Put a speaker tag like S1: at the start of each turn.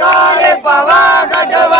S1: કાળે પાવા ગઢવા